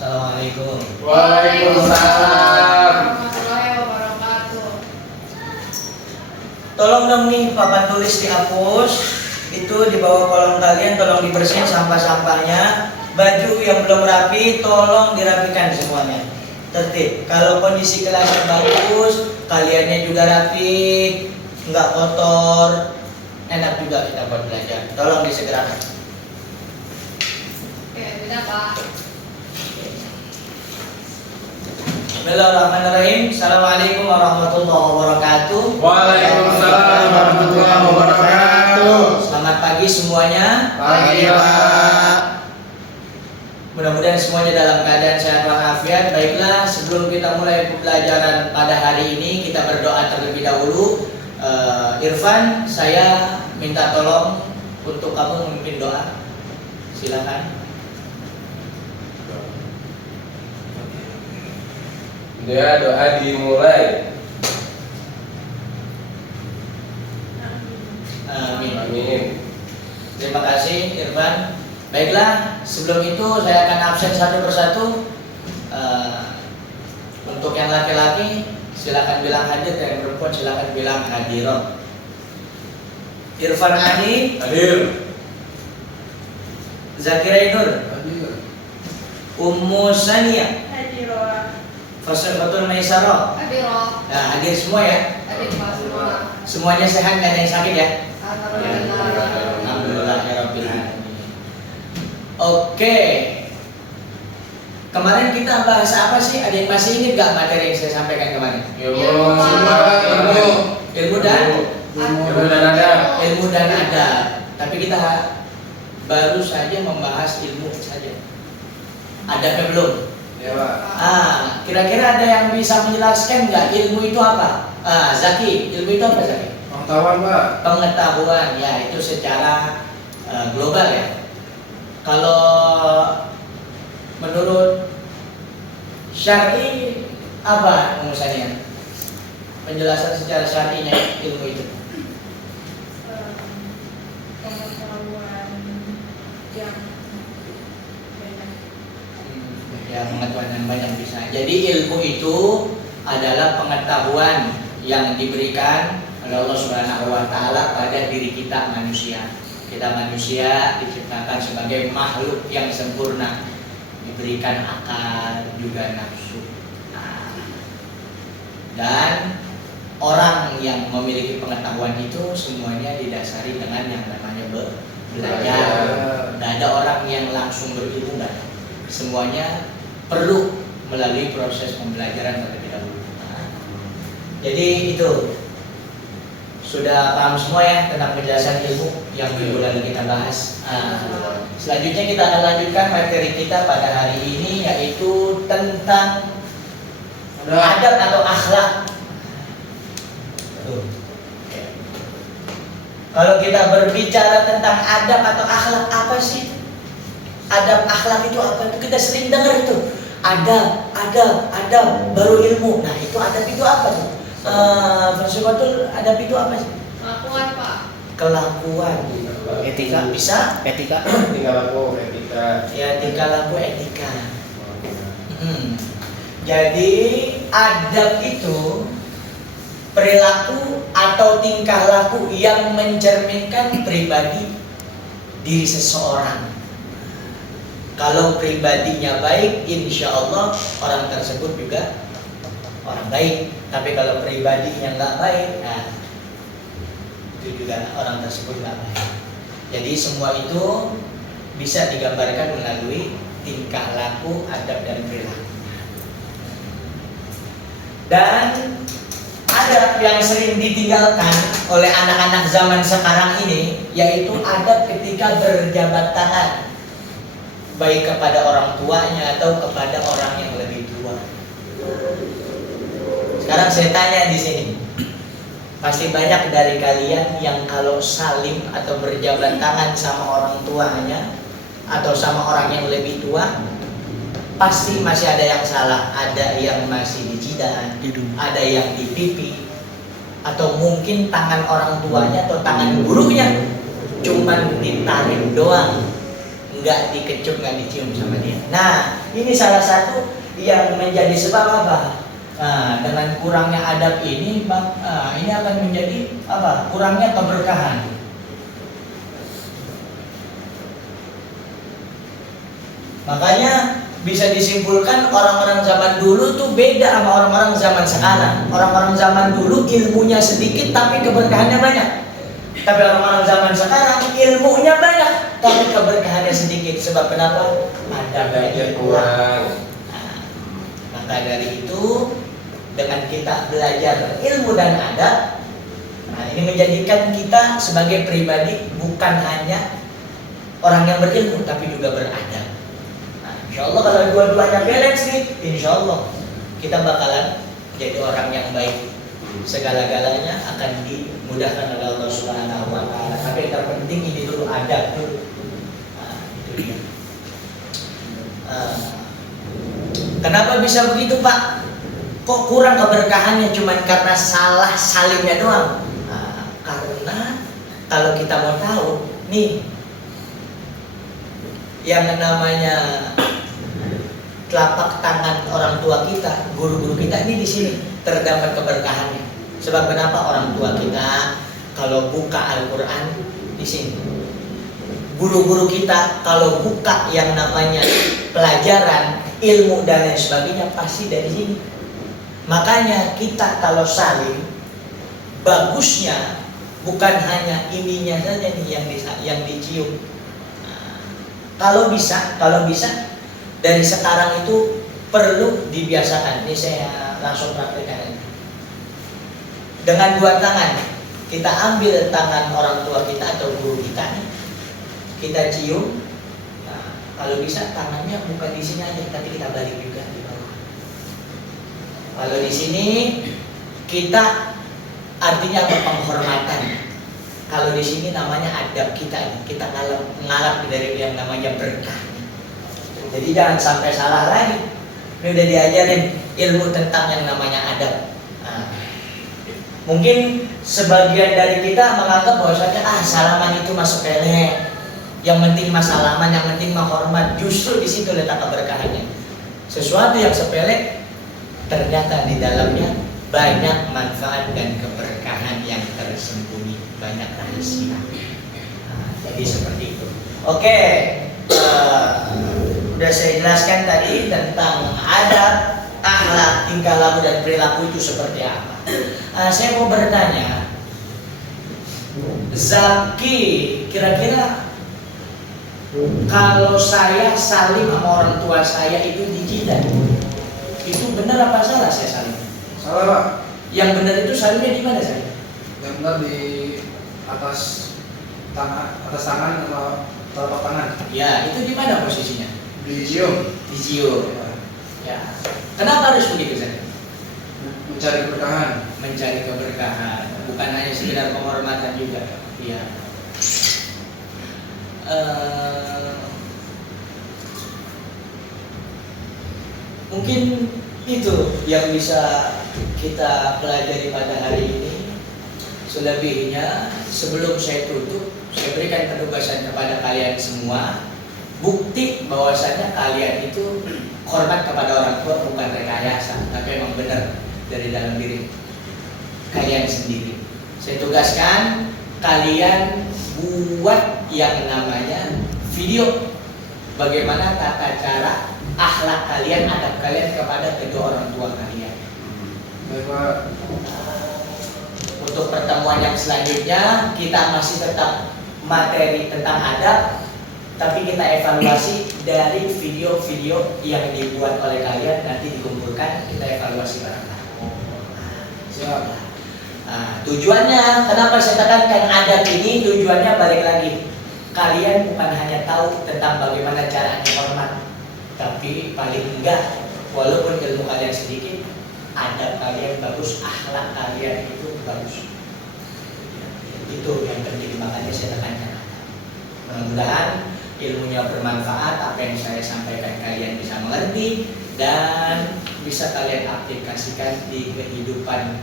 Assalamualaikum. Waalaikumsalam warahmatullahi wabarakatuh. Tolong dong nih papan tulis dihapus. Itu di bawah kolom kalian tolong dibersihin sampah-sampahnya. Baju yang belum rapi tolong dirapikan semuanya. Tertib. Kalau kondisi kelasnya bagus, kaliannya juga rapi, nggak kotor, enak juga kita buat belajar. Tolong disegerakan. Oke, tidak Pak. Bismillahirrahmanirrahim. Assalamualaikum warahmatullahi wabarakatuh. Waalaikumsalam warahmatullahi wabarakatuh. Selamat pagi semuanya. Pagi Pak. Mudah-mudahan semuanya dalam keadaan sehat walafiat. Baiklah, sebelum kita mulai pembelajaran pada hari ini, kita berdoa terlebih dahulu. Irfan, saya minta tolong untuk kamu memimpin doa. Silakan. Doa dimulai. Amin. Amin. Terima kasih Irfan. Baiklah, sebelum itu saya akan absen satu persatu. Untuk yang laki-laki silakan bilang hadir, yang perempuan silakan bilang hadiroh. Irfan Adi, Hadir. Zakira Nur, Hadir. Ummu Sania, Hadiroh. Fatul Maisaro. Hadiroh. Nah, hadir semua ya. Hadir Pak semua. Semuanya sehat, nggak ada yang sakit ya. Alhamdulillah. Alhamdulillahirabbil alamin. Oke. Kemarin kita bahas apa sih? Ada yang masih ingat gak materi yang saya sampaikan kemarin? Ilmu ilmu. Ilmu dan Ilmu dan adab. ilmu dan adab. Tapi kita baru saja membahas ilmu saja. Adabnya belum. Ya Pak. Kira-kira ada yang bisa menjelaskan nggak ilmu itu apa? Zaki, ilmu itu apa Zaki? Pengetahuan Pak. Pengetahuan, ya itu secara global ya. Kalau menurut syar'i apa rumusannya? Penjelasan secara syar'inya ilmu itu. Pengetahuan yang Ya, pengetahuan yang banyak bisa. Jadi ilmu itu adalah pengetahuan yang diberikan oleh Allah Subhanahu wa taala pada diri kita manusia. Kita manusia diciptakan sebagai makhluk yang sempurna, diberikan akal juga nafsu. Dan orang yang memiliki pengetahuan itu semuanya didasari dengan yang namanya belajar. Tidak ada orang yang langsung berilmu, nggak ada. Semuanya perlu melalui proses pembelajaran terlebih dahulu. Jadi itu sudah paham semua ya tentang penjelasan ilmu yang minggu lalu kita bahas. Selanjutnya kita akan lanjutkan materi kita pada hari ini, yaitu tentang adab atau akhlak. Kalau kita berbicara tentang adab atau akhlak, apa sih? Adab akhlak itu apa? Itu kita sering dengar itu. Adab, baru ilmu. Nah, itu adab itu apa tuh? Betul, adab itu apa sih? Kelakuan Pak. Kelakuan. Etika bisa? Etika? Tinggal laku etika. Ya, tingkah laku etika. Jadi adab itu perilaku atau tingkah laku yang mencerminkan pribadi diri seseorang. Kalau pribadinya baik, insya Allah orang tersebut juga orang baik. Tapi kalau pribadinya nggak baik, nah itu juga orang tersebut nggak baik. Jadi semua itu bisa digambarkan melalui tingkah laku, adab dan perilaku. Dan adab yang sering ditinggalkan oleh anak-anak zaman sekarang ini, yaitu adab ketika berjabat tangan, baik kepada orang tuanya atau kepada orang yang lebih tua. Sekarang saya tanya di sini, pasti banyak dari kalian yang kalau salim atau berjabat tangan sama orang tuanya atau sama orang yang lebih tua, pasti masih ada yang salah. Ada yang masih di jidat, ada yang di pipi, atau mungkin tangan orang tuanya atau tangan gurunya cuman ditarik doang, nggak dikecup, nggak dicium sama dia. Nah, ini salah satu yang menjadi sebab apa? Nah, dengan kurangnya adab ini, ini akan menjadi apa? Kurangnya keberkahan. Makanya bisa disimpulkan orang-orang zaman dulu tuh beda sama orang-orang zaman sekarang. Orang-orang zaman dulu ilmunya sedikit tapi keberkahannya banyak. Tapi orang-orang zaman sekarang ilmunya banyak tapi keberkahannya sedikit. Sebab kenapa? Adabnya kurang. Nah, maka dari itu dengan kita belajar ilmu dan adab, nah ini menjadikan kita sebagai pribadi bukan hanya orang yang berilmu tapi juga beradab. Insya Allah kalau dua-duanya balance nih, insya Allah kita bakalan jadi orang yang baik. Segala-galanya akan dimudahkan oleh Allah Subhanahu Wa Taala. Tapi yang terpenting ini dulu adab dulu. Nah, itu dia. Kenapa bisa begitu, Pak? Kok kurang keberkahannya cuma karena salah salimnya doang? Nah, karena kalau kita mau tahu nih, yang namanya telapak tangan orang tua kita, guru-guru kita ini di sini terdapat keberkahannya. Sebab kenapa orang tua kita kalau buka Al-Quran di sini, guru-guru kita kalau buka yang namanya pelajaran ilmu dan lain sebagainya pasti dari sini. Makanya kita kalau salim bagusnya bukan hanya ininya saja nih yang dicium. Nah, kalau bisa dari sekarang itu perlu dibiasakan. Ini saya langsung praktekkan. Dengan dua tangan kita ambil tangan orang tua kita atau guru kita, kita cium. Nah, kalau bisa tangannya bukan di sini aja, tapi kita balik juga di bawah. Kalau di sini kita artinya penghormatan. Kalau di sini namanya adab kita. Kita ngalap dari yang namanya berkah. Jadi jangan sampai salah lagi. Ini udah diajarin ilmu tentang yang namanya adab. Nah, mungkin sebagian dari kita menganggap bahwasanya salaman itu masuk sepele. Yang penting mah salaman, yang penting mah hormat. Justru di situ letak keberkahannya. Sesuatu yang sepele ternyata di dalamnya banyak manfaat dan keberkahan yang tersembunyi, banyak rahasia. Nah, jadi seperti itu. Oke. Sudah saya jelaskan tadi tentang adab, akhlak, tingkah laku dan perilaku itu seperti apa. Saya mau bertanya, Zaki, kira-kira kalau saya salim sama orang tua saya itu di jidat, itu benar apa salah saya salim? Salah, Pak. Yang benar itu salimnya di mana saya? Yang benar di atas tangan atau telapak tangan. Ya, itu di mana posisinya? Dicium. Dicium. Ya. Kenapa harus begitu saya? Mencari keberkahan. Mencari keberkahan, bukan hanya sekedar penghormatan juga. Ya. Mungkin itu yang bisa kita pelajari pada hari ini. Selebihnya sebelum saya tutup, saya berikan penugasan kepada kalian semua. Bukti bahwasanya kalian itu hormat kepada orang tua bukan rekayasa, tapi memang benar dari dalam diri kalian sendiri. Saya tugaskan kalian buat yang namanya video bagaimana tata cara akhlak kalian, adab kalian kepada kedua orang tua kalian. Baik, Pak. Untuk pertemuan yang selanjutnya kita masih tetap materi tentang adab, tapi kita evaluasi dari video-video yang dibuat oleh kalian, nanti dikumpulkan, kita evaluasi bareng-bareng. Siap. Nah, tujuannya, kenapa saya tekankan adab ini, tujuannya balik lagi. Kalian bukan hanya tahu tentang bagaimana cara hormat, tapi paling enggak, walaupun ilmu kalian sedikit, adab kalian bagus, akhlak kalian itu bagus. Itu yang penting, makanya saya tekankan. Mudah-mudahan ilmunya bermanfaat, apa yang saya sampaikan kalian bisa mengerti dan bisa kalian aplikasikan di kehidupan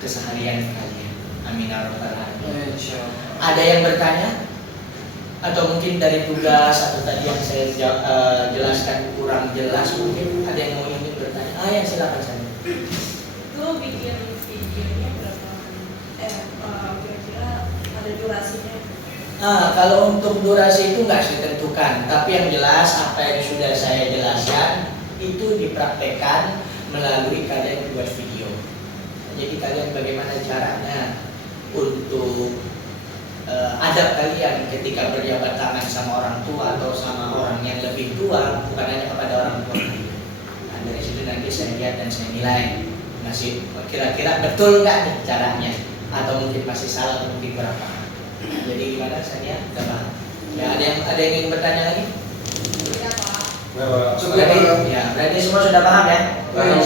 keseharian kalian. Amin ya rabbal alamin. Insyaallah. Ada yang bertanya? Atau mungkin dari tugas atau tadi yang saya jelaskan kurang jelas, mungkin ada yang mau ingin bertanya. Ya silakan saya. Itu bikin videonya berapa? Kira-kira ada durasinya? Kalau untuk durasi itu nggak saya tentukan, tapi yang jelas apa yang sudah saya jelaskan itu dipraktekkan melalui kalian buat video. Jadi kalian bagaimana caranya untuk adab kalian ketika berjabat tangan sama orang tua atau sama orang yang lebih tua, bukan hanya kepada orang tua. Nah, dari situ nanti saya lihat dan saya nilai masih kira-kira betul nggak nih caranya, atau mungkin masih salah atau mungkin berapa. Jadi gimana Sania? Udah paham? Ya, ada yang ingin bertanya lagi? Iya Pak. Berarti semua sudah paham ya? Paham.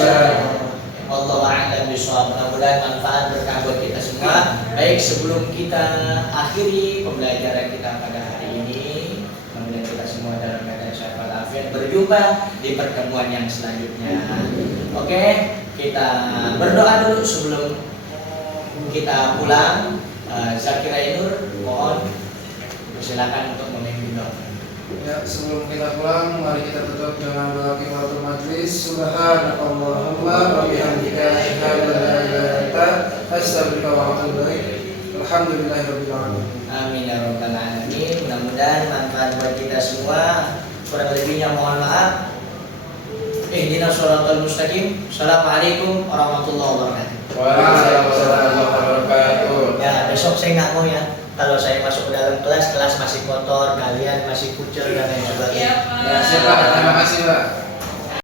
Wallahu a'lam bishawab. Mudah-mudahan manfaat berkah buat kita semua. Baik, sebelum kita akhiri pembelajaran kita pada hari ini, mudah-mudahan kita semua dalam keadaan sehat walafiat, berjumpa di pertemuan yang selanjutnya. Oke, kita berdoa dulu sebelum kita pulang. Zakira Ainur, mohon silakan untuk memimpin doa. Ya, sebelum kita pulang, mari kita tutup dengan doa kifaratul majlis. Subhanakallahumma wa bihamdika asyhadu an la ilaha illa anta astaghfiruka wa atubu ilaik. Alhamdulillahirabbil alamin. Amin ya rabbal alamin. Mudah-mudahan manfaat buat kita semua. Kurang lebihnya mohon maaf. Ihdinas shiratal mustaqim. Assalamualaikum warahmatullahi wabarakatuh. Waalaikumsalam warahmatullahi wabarakatuh. Ya, besok saya nggak mau ya. Kalau saya masuk ke dalam kelas masih kotor, kalian masih kucel dan lain sebagainya. Iya Pak. Ya, siap Pak. Terima kasih Pak.